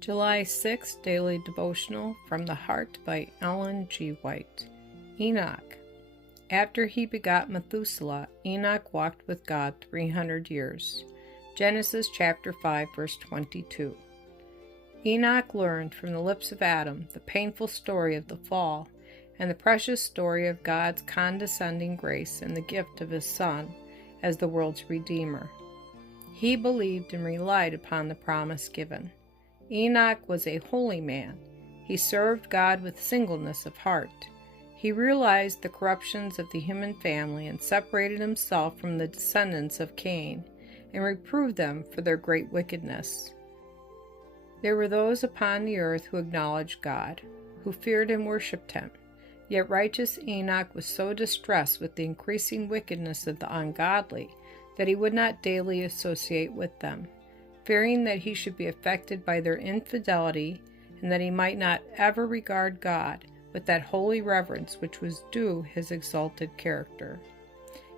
July 6th Daily Devotional from the Heart by Ellen G. White. Enoch. After he begot Methuselah, Enoch walked with God 300 years. Genesis chapter 5, verse 22. Enoch learned from the lips of Adam the painful story of the fall and the precious story of God's condescending grace and the gift of his Son as the world's Redeemer. He believed and relied upon the promise given. Enoch was a holy man. He served God with singleness of heart. He realized the corruptions of the human family and separated himself from the descendants of Cain and reproved them for their great wickedness. There were those upon the earth who acknowledged God, who feared and worshipped him. Yet righteous Enoch was so distressed with the increasing wickedness of the ungodly that he would not daily associate with them, fearing that he should be affected by their infidelity and that he might not ever regard God with that holy reverence which was due his exalted character.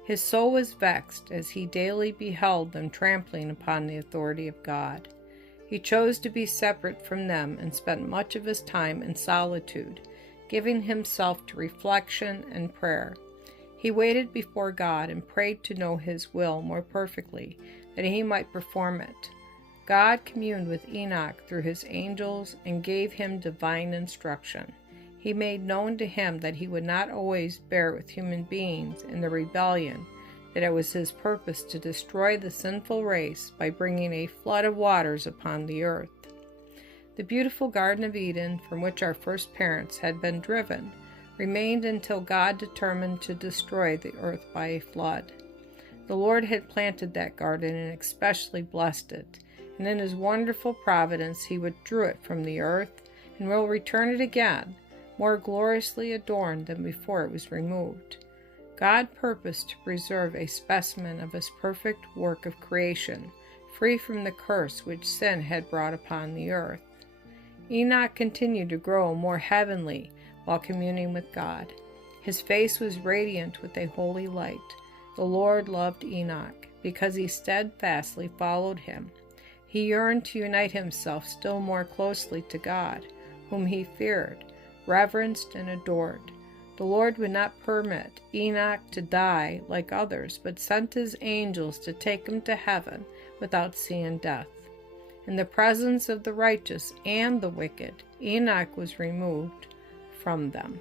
His soul was vexed as he daily beheld them trampling upon the authority of God. He chose to be separate from them and spent much of his time in solitude, giving himself to reflection and prayer. He waited before God and prayed to know his will more perfectly, that he might perform it. God communed with Enoch through his angels and gave him divine instruction. He made known to him that he would not always bear with human beings in their rebellion, that it was his purpose to destroy the sinful race by bringing a flood of waters upon the earth. The beautiful Garden of Eden, from which our first parents had been driven, remained until God determined to destroy the earth by a flood. The Lord had planted that garden and especially blessed it, and in his wonderful providence he withdrew it from the earth and will return it again, more gloriously adorned than before it was removed. God purposed to preserve a specimen of his perfect work of creation, free from the curse which sin had brought upon the earth. Enoch continued to grow more heavenly while communing with God. His face was radiant with a holy light. The Lord loved Enoch because he steadfastly followed him. He yearned to unite himself still more closely to God, whom he feared, reverenced, and adored. The Lord would not permit Enoch to die like others, but sent his angels to take him to heaven without seeing death. In the presence of the righteous and the wicked, Enoch was removed from them.